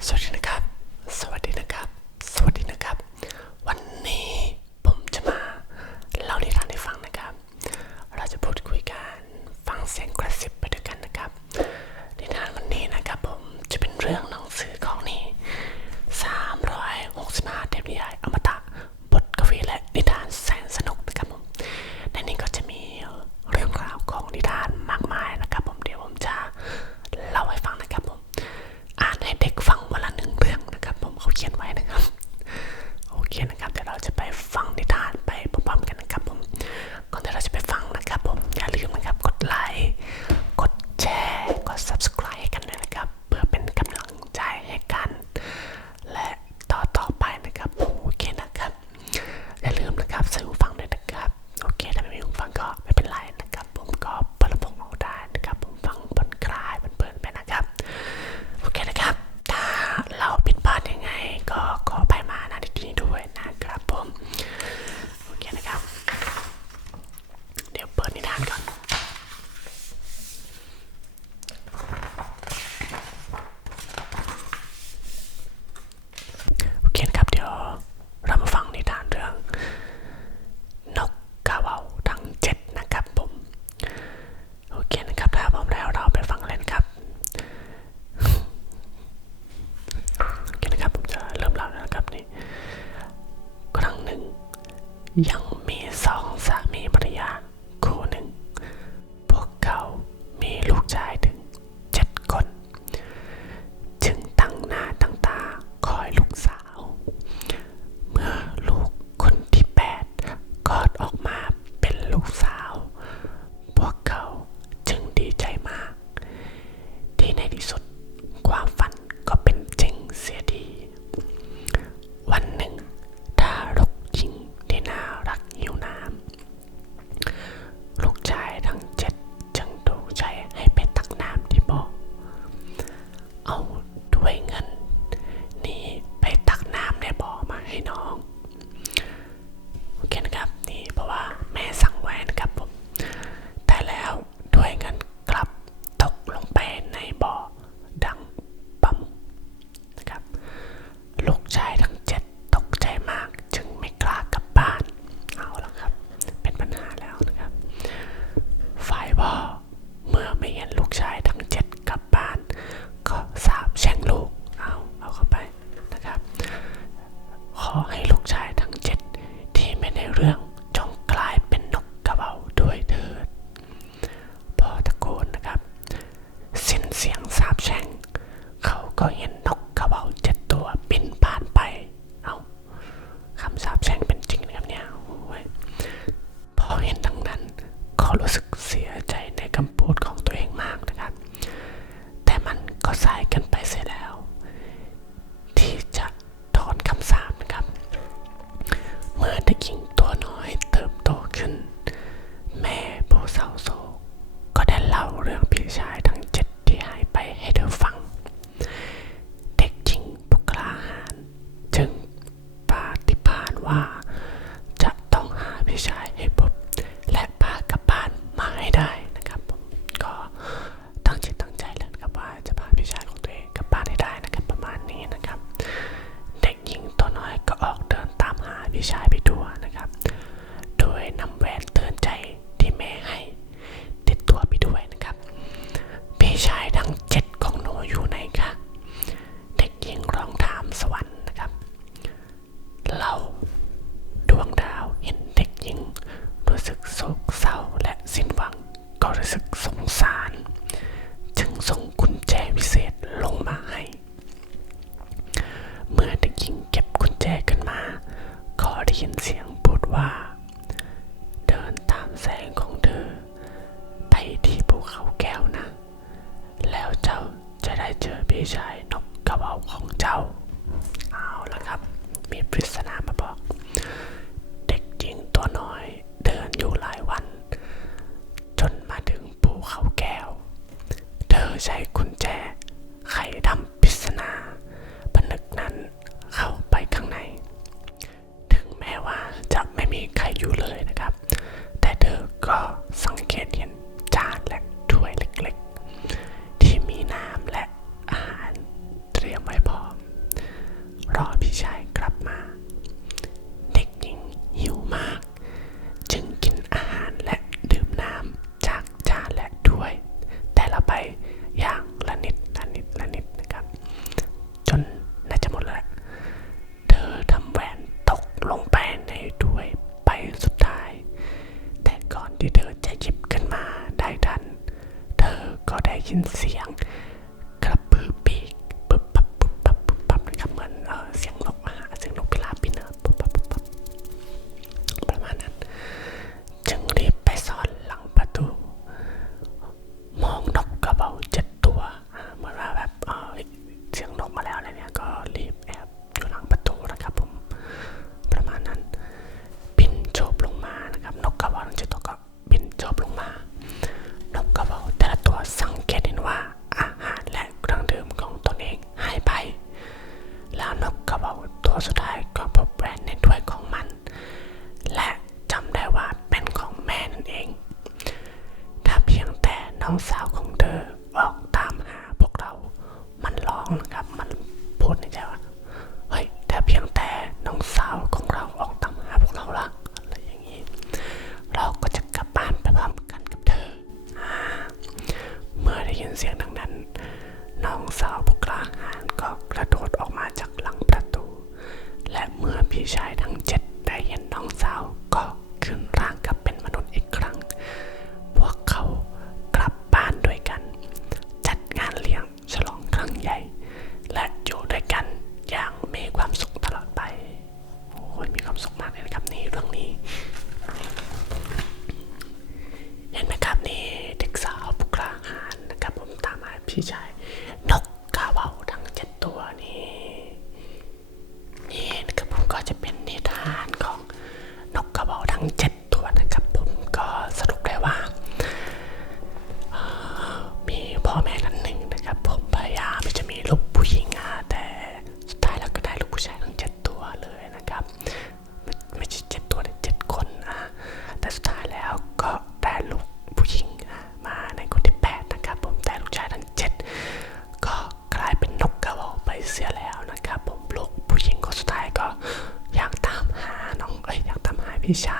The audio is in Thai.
such an Young. กเศร้าและสิ้นหวัง ก็รู้สึกสงสาร จึงส่งกุญแจวิเศษลงมาให้ เมื่อเด็กหญิงเก็บกุญแจกันมา ก็ได้ยินเสียงพูดว่า เดินตามแสงของเธอ ไปที่ภูเขาแก้วนะ แล้วเจ้าจะได้เจอพี่ชาย ใช้กุญแจไขดำ พ่อแม่ท่านหนึ่งนะครับ ผมพยายามที่จะมีลูกผู้หญิงอะแต่สุดท้ายเราก็ได้ลูกผู้ชายทั้งเจ็ดตัวเลยนะครับ ไม่ไม่ใช่เจ็ดตัวแต่เจ็ดคนอะแต่สุดท้ายแล้วก็ได้ลูกผู้หญิงมาในคนที่แปดนะครับ ผมแต่ลูกชายทั้งเจ็ดก็กลายเป็นนกกระบอกไปเสียแล้วนะครับ ผมลูกผู้หญิงคนสุดท้ายก็อยากตามหาน้องเอ้ยอยากตามหาพี่ชาย